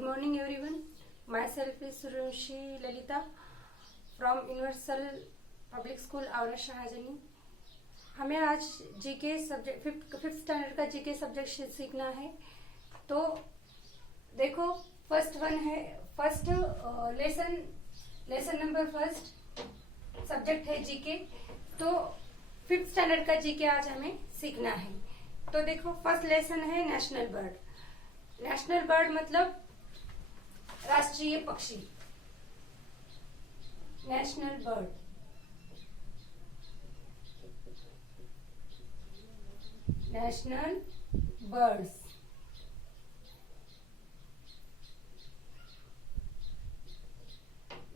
Good morning everyone. Myself is Surunshi Lalita from Universal Public School Aura Shahajani. हमें आज GK subject fifth standard का GK subject सीखना है। तो देखो first lesson number first subject है जीके। तो फिफ्थ स्टैंडर्ड का जीके आज हमें सीखना है। तो देखो फर्स्ट लेसन है नेशनल बर्ड। नेशनल बर्ड मतलब राष्ट्रीय पक्षी। National bird, national birds.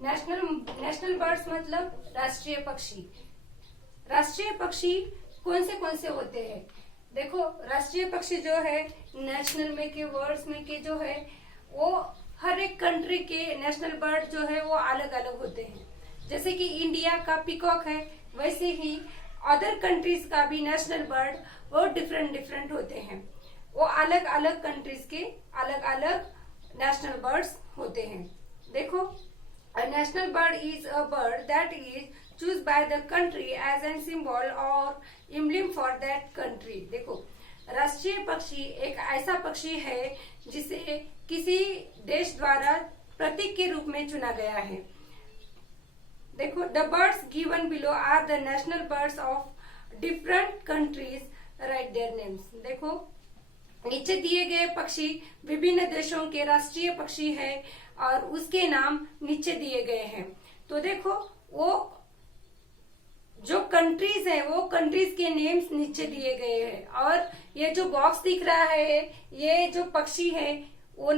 National birds मतलब राष्ट्रीय पक्षी। राष्ट्रीय पक्षी कौन से होते हैं? देखो राष्ट्रीय पक्षी जो है नेशनल में के वर्ड्स में के जो है वो हर एक कंट्री के नेशनल बर्ड जो है वो अलग अलग होते हैं। जैसे कि इंडिया का पीकॉक है, वैसे ही अदर कंट्रीज का भी नेशनल बर्ड वो डिफरेंट होते हैं। वो अलग अलग कंट्रीज के अलग अलग नेशनल बर्ड्स होते हैं। देखो a national bird is a bird that is chosen by the country as a symbol or emblem for that country। देखो राष्ट्रीय पक्षी एक ऐसा पक्षी है जिसे किसी देश द्वारा प्रतीक के रूप में चुना गया है। देखो the birds given below are the national birds of different countries, write their names। देखो नीचे दिए गए पक्षी विभिन्न देशों के राष्ट्रीय पक्षी है और उसके नाम नीचे दिए गए हैं। तो देखो वो जो कंट्रीज है वो कंट्रीज के नेम्स नीचे दिए गए हैं। और ये जो बॉक्स दिख रहा है ये जो पक्षी है वो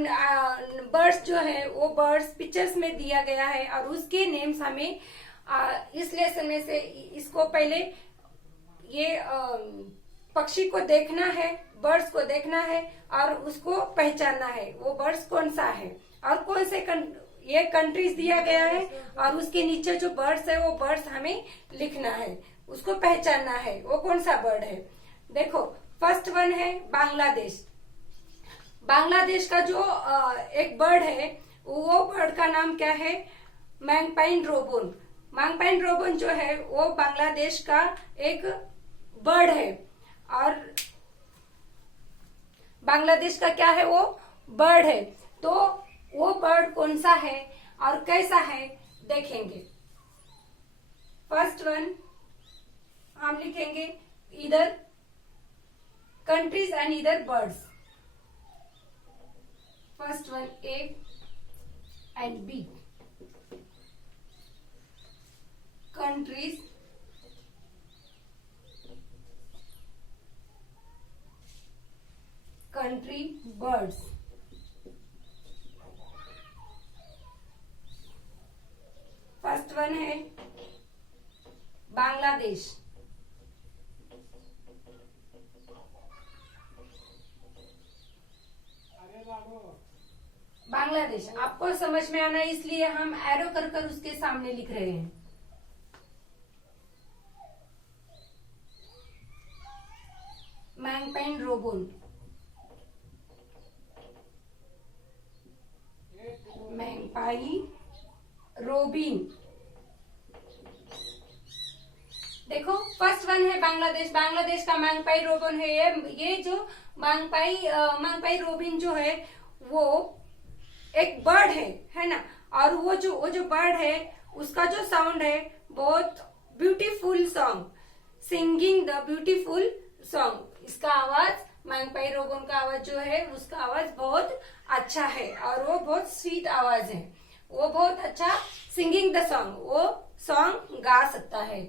बर्ड्स जो है वो बर्ड्स पिक्चर्स में दिया गया है और उसके नेम्स हमें इस लेसन में से इसको पहले ये पक्षी को देखना है, बर्ड्स को देखना है और उसको पहचानना है वो बर्ड्स कौन सा है और कौन से ये कंट्रीज दिया गया है और उसके नीचे जो बर्ड्स है वो बर्ड्स हमें लिखना है, उसको पहचानना है वो कौन सा बर्ड है। देखो फर्स्ट वन है बांग्लादेश। बांग्लादेश का जो एक बर्ड है वो बर्ड का नाम क्या है? मैंगपाइन रोबोन। मैंगपाइन रोबोन जो है वो बांग्लादेश का एक बर्ड है और बांग्लादेश का क्या है? वो बर्ड है। तो वो बर्ड कौन सा है और कैसा है देखेंगे। फर्स्ट वन हम लिखेंगे इधर कंट्रीज एंड इधर birds. First one A and B, countries country birds. First one है बांग्लादेश। बांग्लादेश आपको समझ में आना इसलिए हम एरो कर उसके सामने लिख रहे हैं। मैंगपाइन रोबोन, मैंगपाई रोबिन। देखो फर्स्ट वन है बांग्लादेश। बांग्लादेश का मैंगपाई रोबिन है। ये जो मैंगपाई रोबिन जो है वो एक बर्ड है ना। और वो जो बर्ड है उसका जो साउंड है बहुत beautiful song, singing the beautiful song. इसका आवाज मैंगपाई रोबिन का आवाज जो है उसका आवाज बहुत अच्छा है और वो बहुत स्वीट आवाज है। वो बहुत अच्छा सिंगिंग द सॉन्ग, वो सॉन्ग गा सकता है।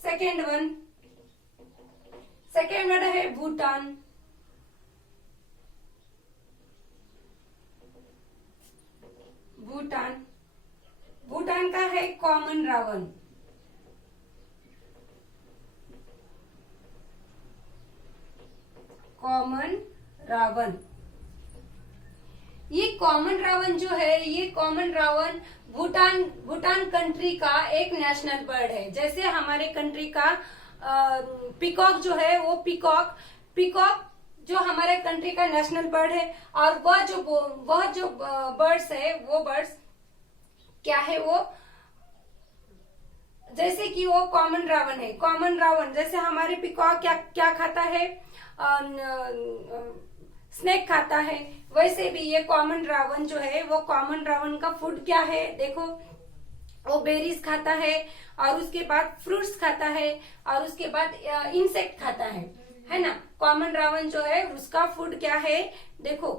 सेकेंड वन है भूटान। भूटान का है कॉमन रावण। कॉमन रावण। ये कॉमन रावण जो है ये कॉमन रावण भूटान कंट्री का एक नेशनल बर्ड है। जैसे हमारे कंट्री का पीकॉक जो है वो पीकॉक जो हमारे कंट्री का नेशनल बर्ड है। और वह जो बर्ड्स है, वो बर्ड्स क्या है, वो जैसे कि वो कॉमन रावन है। कॉमन रावन जैसे हमारे पिकॉक क्या क्या खाता है, स्नेक खाता है, वैसे भी ये कॉमन रावन जो है, वो कॉमन रावन का फूड क्या है, देखो वो बेरीज खाता है, और उसके बाद फ्रूट्स खाता है, और उसके बाद इंसेक्ट खाता है ना। कॉमन रावन जो है उसका फूड क्या है, देखो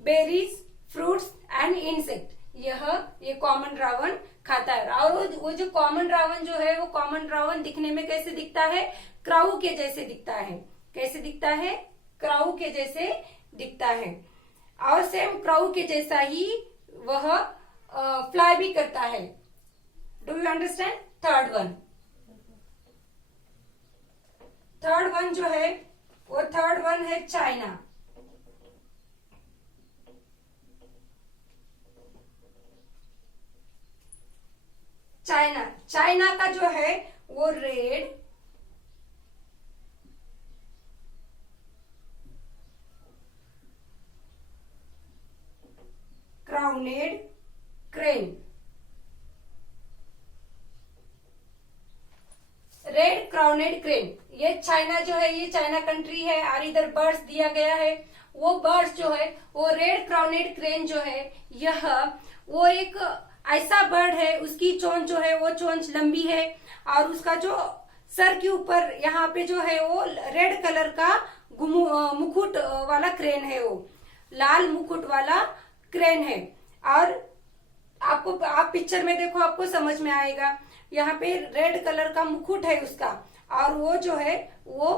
बेरीज, फ्रूट्स एंड इंसेक्ट, ये कॉमन रावन खाता है। और वो जो कॉमन रावन जो है, वो कॉमन रावन दिखने में कैसे दिखता है, क्राउ के जैसे दिखता है। कैसे दिखता है, क्राउ के जैसे दिखता है। और सेम क्राउ के जैसा ही वह फ्लाई भी करता है। Do you understand? Third one जो है, वो थर्ड वन है चाइना। चाइना का जो है वो red crowned crane. Red crowned crane, ये चाइना जो है, ये चाइना कंट्री है, और इधर बर्ड्स दिया गया है। वो बर्ड्स जो है, वो रेड क्राउनेड क्रेन जो है, वो एक ऐसा बर्ड है, उसकी चोंच जो है, वो चोंच लंबी है, और उसका जो सर के ऊपर यहाँ पे जो है, वो रेड कलर का मुकुट वाला क्रेन है, वो लाल मुकुट वाला क्रेन है। और आप पिक्चर में देखो, आपको समझ में आएगा। यहाँ पे रेड कलर का मुकुट है उसका, और वो जो है वो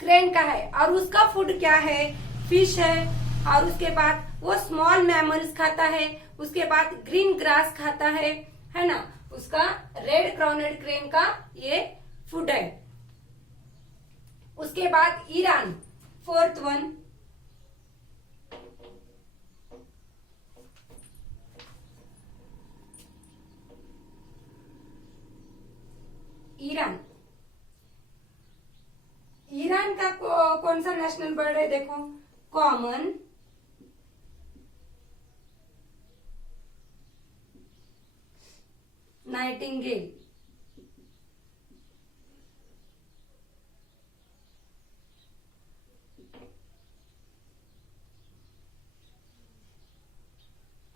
क्रेन का है। और उसका फूड क्या है, फिश है, और उसके बाद वो स्मॉल मैमल्स खाता है, उसके बाद ग्रीन ग्रास खाता है ना। उसका रेड क्राउनेड क्रेन का ये फूड है। उसके बाद ईरान, फोर्थ वन, ईरान का कौन सा नेशनल बर्ड है, देखो कॉमन नाइटिंगेल।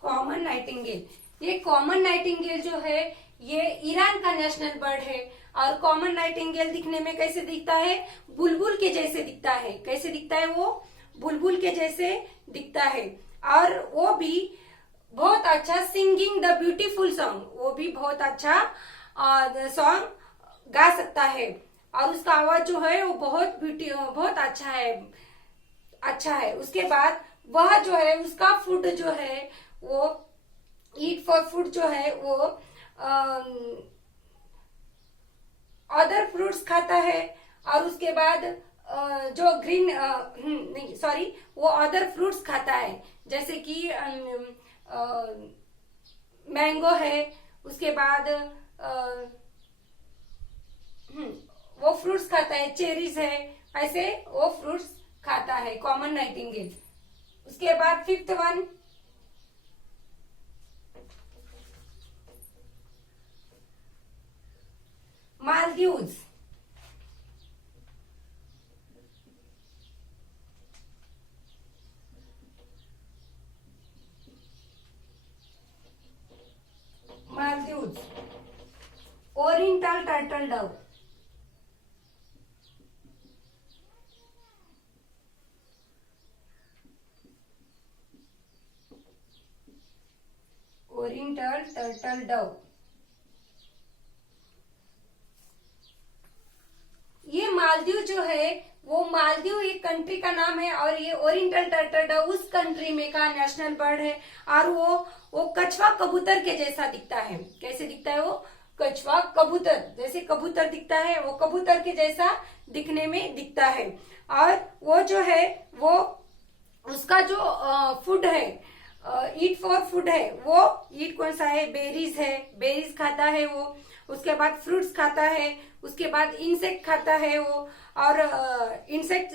कॉमन नाइटिंगेल, ये कॉमन नाइटिंगेल जो है, ये ईरान का नेशनल बर्ड है। और कॉमन नाइटिंगेल दिखने में कैसे दिखता है, बुलबुल के जैसे दिखता है। कैसे दिखता है, वो बुलबुल के जैसे दिखता है। और वो भी बहुत अच्छा सिंगिंग द ब्यूटीफुल सॉन्ग, वो भी बहुत अच्छा सॉन्ग गा सकता है। और उसका आवाज जो है वो बहुत अच्छा है। उसके बाद वह जो है, उसका फूड जो है, वो ईट फॉर फूड जो है, वो अदर फ्रूट्स खाता है। और उसके बाद जो ग्रीन नहीं सॉरी, वो अदर फ्रूट्स खाता है, जैसे कि मैंगो है। उसके बाद वो फ्रूट्स खाता है, चेरीज है, ऐसे वो फ्रूट्स खाता है कॉमन नाइटिंगेल। उसके बाद fifth one, Maldives. Oriental turtle Dove. Oriental turtle Dove, ये मालदीव जो है, वो मालदीव एक कंट्री का नाम है। और ये ओरिएंटल टर्टल डव उस कंट्री में का नेशनल बर्ड है। और वो कछवा कबूतर के जैसा दिखता है। कैसे दिखता है, वो कछवा कबूतर जैसे कबूतर दिखता है, वो कबूतर के जैसा दिखने में दिखता है। और वो जो है, वो उसका जो फूड है, ईट फॉर फूड है, वो ईट कौन सा है, बेरीज है, बेरीज खाता है वो। उसके बाद फ्रूट्स खाता है, उसके बाद इंसेक्ट खाता है वो। और इंसेक्ट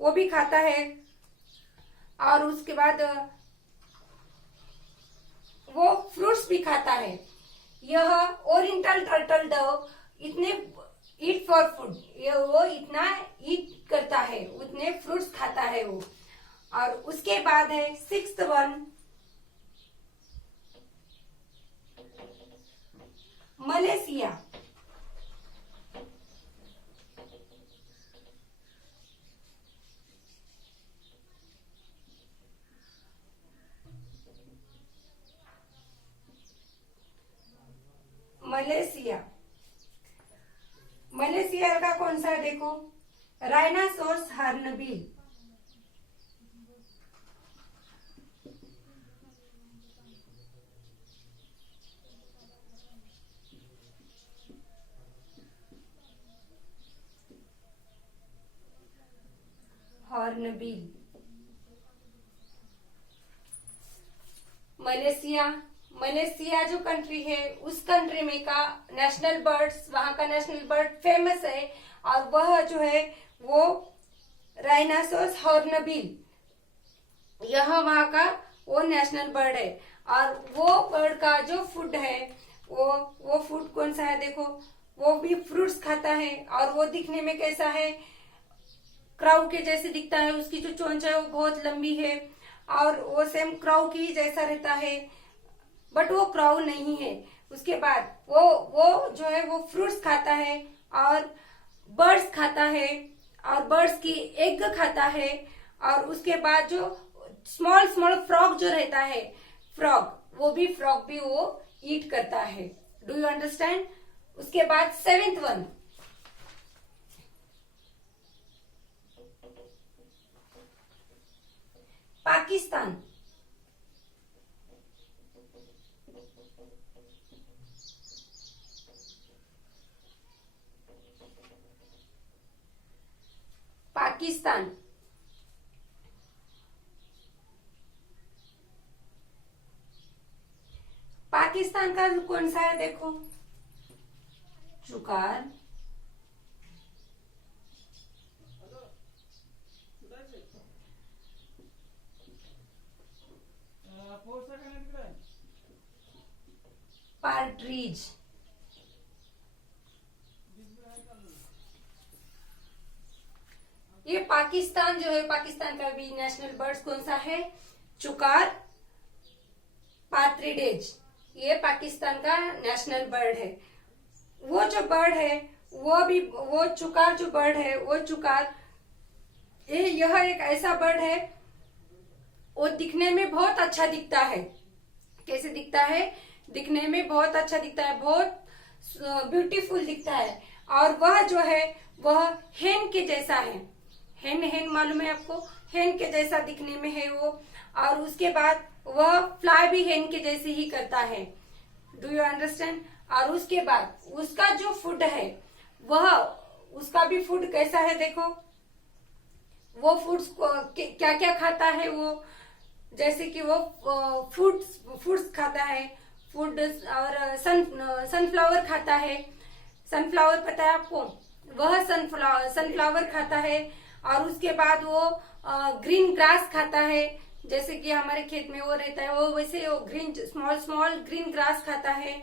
वो भी खाता है। और उसके बाद वो फ्रूट्स भी खाता है। यह ओरिएंटल टर्टल डव इतने ईट फॉर फूड, वो इतना ईट करता है, उतने फ्रूट्स खाता है वो। और उसके बाद है sixth one, Malaysia. Malaysia, Malaysia का कौन सा है देखो, rhinoceros hornbill. Hornbill. Malaysia, Malaysia जो कंट्री है उस कंट्री में का नेशनल बर्ड्स, वहां का नेशनल बर्ड फेमस है और वह जो है वो राइनासोरस हॉर्नबिल, यह वहां का वो नेशनल बर्ड है। और वो बर्ड का जो फूड है वो फूड कौन सा है देखो, वो भी फ्रूट्स खाता है। और वो दिखने में कैसा है, क्राउ के जैसे दिखता है, उसकी जो चोंच है वो बहुत लंबी है और वो सेम क्राउ की जैसा रहता है, बट वो क्राउ नहीं है। उसके बाद वो जो है वो फ्रूट्स खाता है और बर्ड्स खाता है और बर्ड्स की एग खाता है। और उसके बाद जो स्मॉल स्मॉल फ्रॉग जो रहता है, फ्रॉग भी वो ईट करता है। Do you understand? उसके बाद सेवेंथ वन, पाकिस्तान। पाकिस्तान, पाकिस्तान का कौन सा है देखो, चुकार, पार्ट्रीज। ये पाकिस्तान जो है, पाकिस्तान का भी नेशनल बर्ड्स कौन सा है, चुकार, पार्ट्रिडेज। ये पाकिस्तान का नेशनल बर्ड है। वो जो बर्ड है वो चुकार जो बर्ड है वो चुकार, यह एक ऐसा बर्ड है, वो दिखने में बहुत अच्छा दिखता है। कैसे दिखता है? दिखने में बहुत अच्छा दिखता है, बहुत ब्यूटीफुल दिखता है। और वह जो है वह हेन के जैसा है। हेन मालूम है आपको? हेन के जैसा दिखने में है वो। और उसके बाद वह फ्लाई भी हेन के जैसे ही करता है। Do you understand? और उसके बाद उसका जो फूड है वह, उसका भी फूड कैसा है देखो, वो फूड्स क्या क्या खाता है वो, जैसे कि वो फूड्स खाता है, फूड और सनफ्लावर खाता है। सनफ्लावर पता है आपको? वह सनफ्लावर खाता है। और उसके बाद वो ग्रीन ग्रास खाता है, जैसे कि हमारे खेत में वो रहता है, वो वैसे वो green small small green grass खाता है।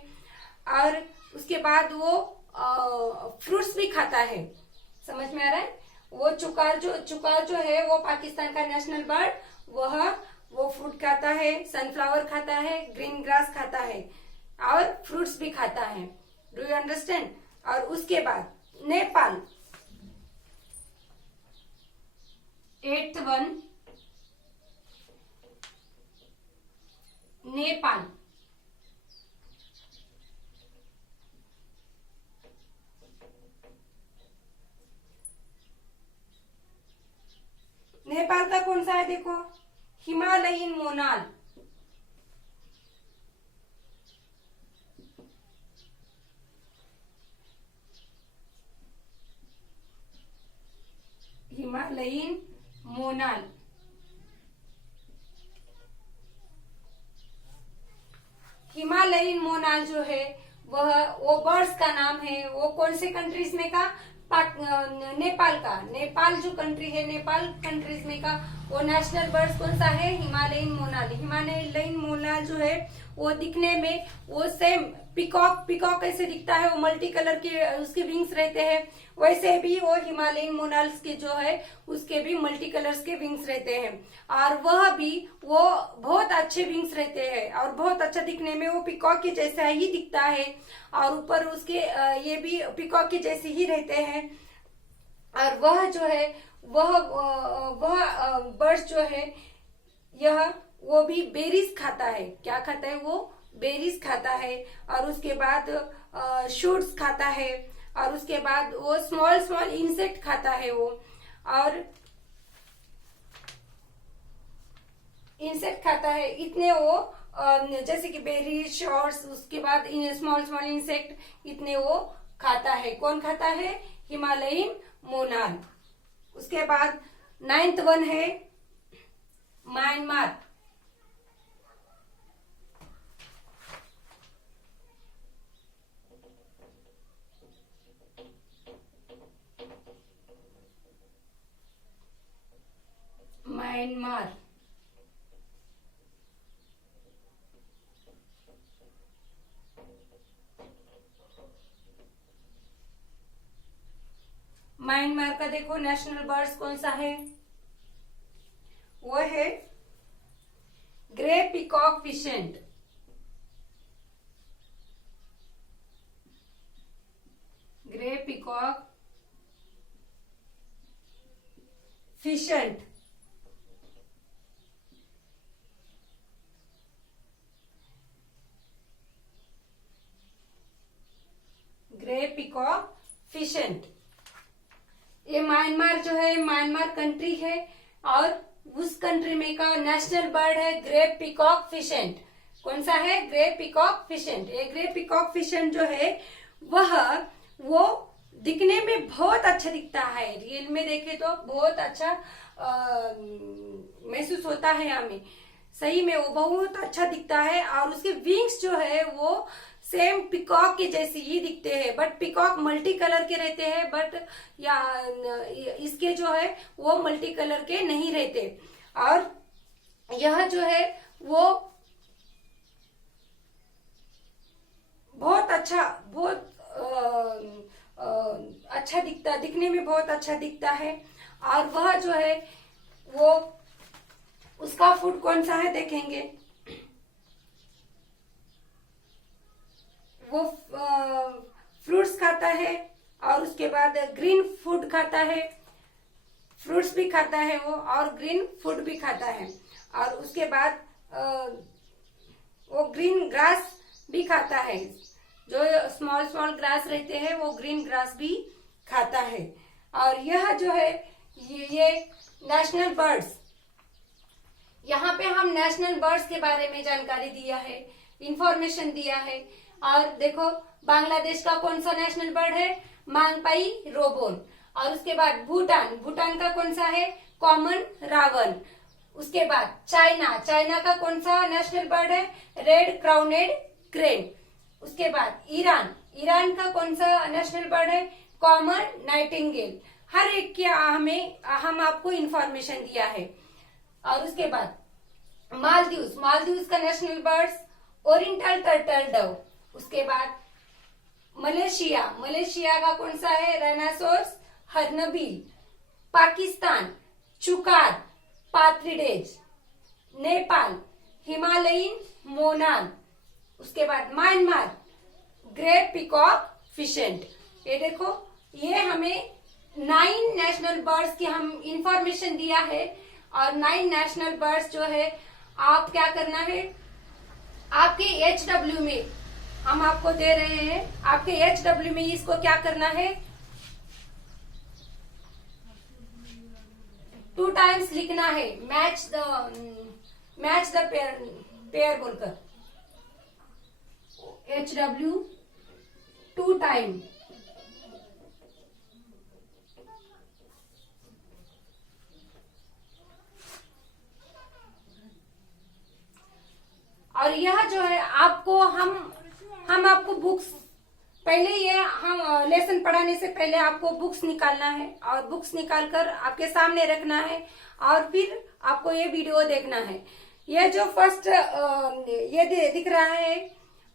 और उसके बाद वो फ्रूट्स भी खाता है। समझ में आ रहा है? वो चुकार जो है वो पाकिस्तान का नेशनल बर्ड, वो फ्रूट खाता है, सनफ्लावर खाता है, ग्रीन ग्रास खाता है और फ्रूट्स भी खाता है। Do you understand? और उसके बाद नेपाल, एट्थ वन, नेपाल। नेपाल का कौन सा है देखो, हिमालयन मोनाल। हिमालयन मोनाल। हिमालयन मोनाल जो है वो बर्ड्स का नाम है। वो कौन से कंट्रीज में का? नेपाल जो कंट्री है, नेपाल कंट्रीज में का वो नेशनल बर्ड कौन सा है? हिमालयन मोनाल। हिमालयन मोनाल जो है वो दिखने में वो सेम पिकॉक कैसे दिखता है, वो मल्टी कलर के उसके विंग्स रहते हैं, वैसे भी वो हिमालयन मोनाल्स के जो है उसके भी मल्टी कलर्स के विंग्स रहते हैं। और वो बहुत अच्छे विंग्स रहते हैं और बहुत अच्छा दिखने में वो पिकॉक के जैसा ही दिखता है। और ऊपर उसके ये भी पिकॉक के जैसे ही रहते हैं। और वह जो है वह बर्ड जो है वो भी बेरीज खाता है। क्या खाता है? वो बेरीज खाता है। और उसके बाद शूट्स खाता है। और उसके बाद वो स्मॉल इंसेक्ट खाता है वो। और इंसेक्ट खाता है इतने वो जैसे कि बेरीज, शॉर्ट्स, उसके बाद स्मॉल इंसेक्ट इतने वो खाता है। कौन खाता है? Himalayan monal. उसके बाद 9th वन है म्यांमार। म्यांमार म्यांमार का देखो नेशनल बर्ड्स कौन सा है? वो है grey peacock pheasant. Grey peacock pheasant. Grey peacock pheasant. ये म्यांमार जो है म्यांमार कंट्री है और उस कंट्री में का नेशनल बर्ड है ग्रे पीकॉक फिशेंट। कौन सा है? Grey peacock pheasant. ये ग्रे पीकॉक फिशेंट जो है वो दिखने में बहुत अच्छा दिखता है। रियल में देखे तो बहुत अच्छा महसूस होता है हमें। सही में वो बहुत अच्छा दिखता है। और उसके विंग्स जो है वो सेम पिकॉक के जैसे ही दिखते हैं, बट पिकॉक मल्टी कलर के रहते हैं, बट या इसके जो है वो मल्टी कलर के नहीं रहते। और यह जो है वो बहुत अच्छा दिखने में बहुत अच्छा दिखता है। और वह जो है वो उसका फूड कौन सा है देखेंगे। वो फ्रूट्स खाता है और उसके बाद ग्रीन फूड खाता है। फ्रूट्स भी खाता है वो और ग्रीन फूड भी खाता है। और उसके बाद वो ग्रीन ग्रास भी खाता है। जो स्मॉल ग्रास रहते हैं वो ग्रीन ग्रास भी खाता है। और यह जो है ये नेशनल बर्ड्स, यहाँ पे हम नेशनल बर्ड्स के बारे में जानकारी दिया है, इंफॉर्मेशन दिया है। और देखो बांग्लादेश का कौन सा नेशनल बर्ड है? मांगपाई रोबोन। और उसके बाद भूटान का कौन सा है? Common raven. उसके बाद चाइना का कौन सा नेशनल बर्ड है? Red crowned crane. उसके बाद ईरान का कौन सा नेशनल बर्ड है? Common nightingale. हर एक की हम आपको इंफॉर्मेशन दिया है। और उसके बाद मालदीव्स का national birds oriental turtle dove. उसके बाद मलेशिया का कौन सा है? Rhinoceros hornbill. Pakistan chukar partridge. Nepal Himalayan monal. उसके बाद म्यांमार ग्रे पीकॉक फिशेंट। ये देखो ये हमें 9 नेशनल बर्ड्स की हम इंफॉर्मेशन दिया है। और 9 नेशनल बर्ड्स जो है आप क्या करना है, आपके HW में हम आपको दे रहे हैं। आपके HW में इसको क्या करना है? 2 टाइम्स लिखना है। मैच द पेयर बोलकर HW 2 टाइम। और यह जो है आपको हम आपको बुक्स पहले ये हम लेसन पढ़ाने से पहले आपको बुक्स निकालना है और बुक्स निकाल कर आपके सामने रखना है और फिर आपको ये वीडियो देखना है। ये जो फर्स्ट ये दिख रहा है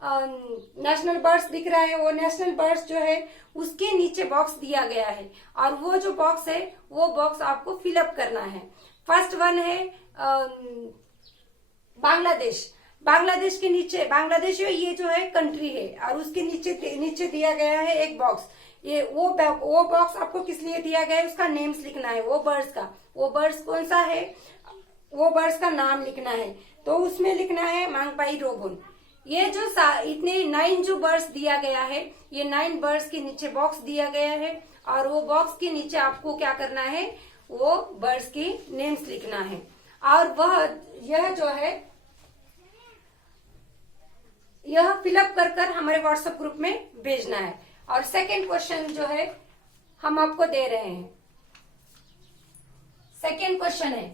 नेशनल बर्ड्स दिख रहा है, वो नेशनल बर्ड्स जो है उसके नीचे बॉक्स दिया गया है और वो जो बॉक्स है वो बॉक्स आपको फिलअप करना है। फर्स्ट वन है बांग्लादेश। बांग्लादेश के नीचे, बांग्लादेश ये जो है कंट्री है और उसके नीचे दिया गया है एक बॉक्स। ये वो बॉक्स आपको किस लिए दिया गया है उसका नेम्स लिखना है, वो बर्ड्स का, वो बर्ड्स कौन सा है वो बर्ड्स का नाम लिखना है। तो उसमें लिखना है मांगपाई रोबुन। ये जो इतने 9 जो बर्ड्स दिया गया है, ये 9 बर्ड्स के नीचे बॉक्स दिया गया है और वो बॉक्स के नीचे आपको क्या करना है, वो बर्ड्स की नेम्स लिखना है और यह जो है यह फिलअप कर हमारे व्हाट्सएप ग्रुप में भेजना है। और सेकंड क्वेश्चन जो है हम आपको दे रहे हैं। सेकंड क्वेश्चन है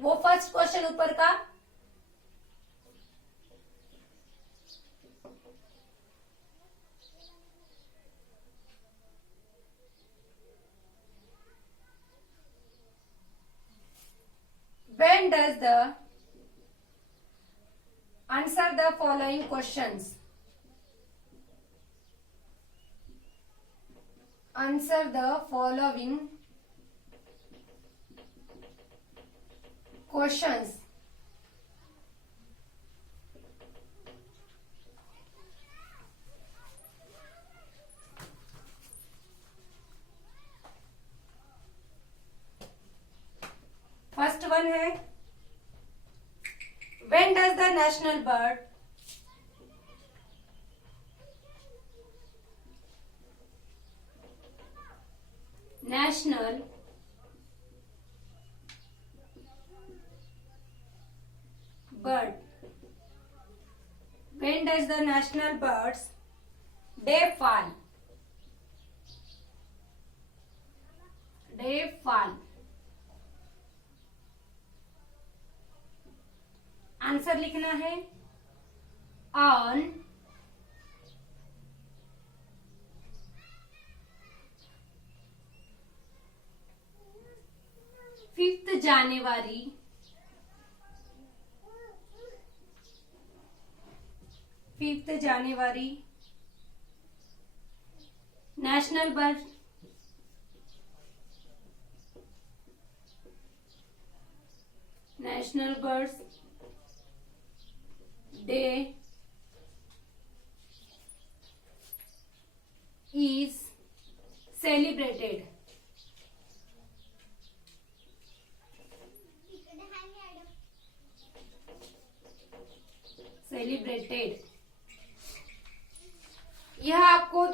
वो फर्स्ट क्वेश्चन ऊपर का, when does the answer the following questions, answer the following questions। First one है when does the national bird when does the national birds day fall, day fall। Answer लिखना है on 5th January 5th January national birds day is celebrated। यह आपको